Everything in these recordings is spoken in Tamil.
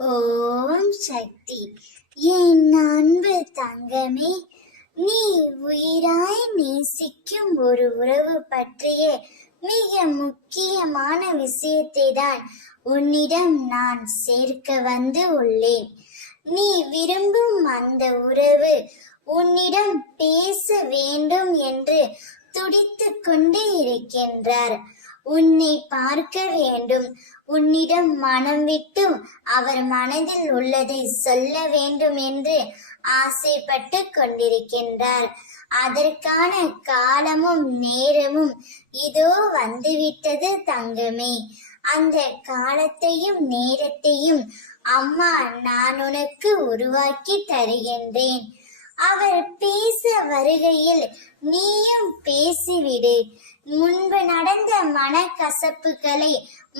ஓம் சக்தி. என் அன்பு தங்கமே, நீ உயிராய் நேசிக்கும் ஒரு உறவு பற்றிய மிக முக்கியமான விஷயத்தை தான் உன்னிடம் நான் சேர்க்க வந்து உள்ளேன். நீ விரும்பும் அந்த உறவு உன்னிடம் பேச வேண்டும் என்று துடித்துக் கொண்டு இருக்கின்றார். உன்னை பார்க்க வேண்டும், உன்னிடம் மனம் விட்டு அவர் மனதில் உள்ளதை சொல்ல வேண்டும் என்று ஆசைப்பட்டு கொண்டிருக்கின்றார். அதற்கான காலமும் நேரமும் இதோ வந்துவிட்டது தங்கமே. அந்த காலத்தையும் நேரத்தையும் அம்மா நான் உனக்கு உருவாக்கி தருகின்றேன். அவர் பேச வருகையில் நீயும் பேசிவிடு. முன்பு நடந்த மனக்கசப்புகளை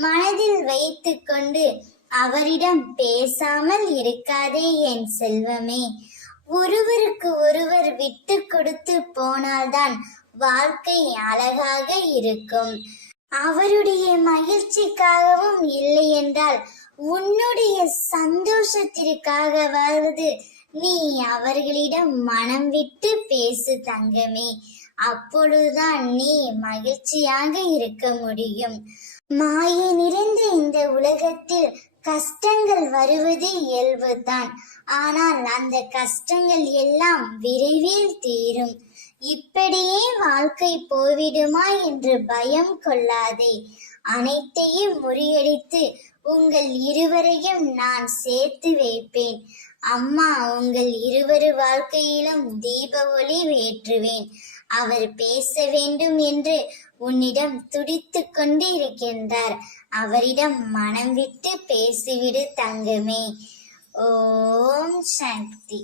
மனதில் வைத்து கொண்டு அவரிடம் பேசாமல் இருக்காதே என் செல்வமே. ஒருவருக்கு ஒருவர் விட்டு கொடுத்து போனால்தான் வாழ்க்கை அழகாக இருக்கும். அவருடைய மகிழ்ச்சிக்காகவும் இல்லை என்றால் உன்னுடைய சந்தோஷத்திற்காகவாவது நீ அவர்களிடம் மனம் விட்டு பேசு தங்கமே. அப்பொழுதுதான் நீ மகிழ்ச்சியாக இருக்க முடியும். மாயை நிறைந்த இந்த உலகத்தில் கஷ்டங்கள் வருவது இயல்புதான். ஆனால் அந்த கஷ்டங்கள் எல்லாம் விரைவில் தீரும். இப்படியே வாழ்க்கை போய்விடுமா என்று பயம் கொள்ளாதே. அனைத்தையும் முறியடித்து உங்கள் இருவரையும் நான் சேர்த்து வைப்பேன். அம்மா உங்கள் இருவரு வாழ்க்கையிலும் தீப ஒளி ஏற்றுவேன். அவர் பேச வேண்டும் என்று உன்னிடம் துடித்துக் கொண்டு இருக்கின்றார். அவரிடம் மனம் விட்டு பேசிவிடு தங்கமே. ஓம் சக்தி.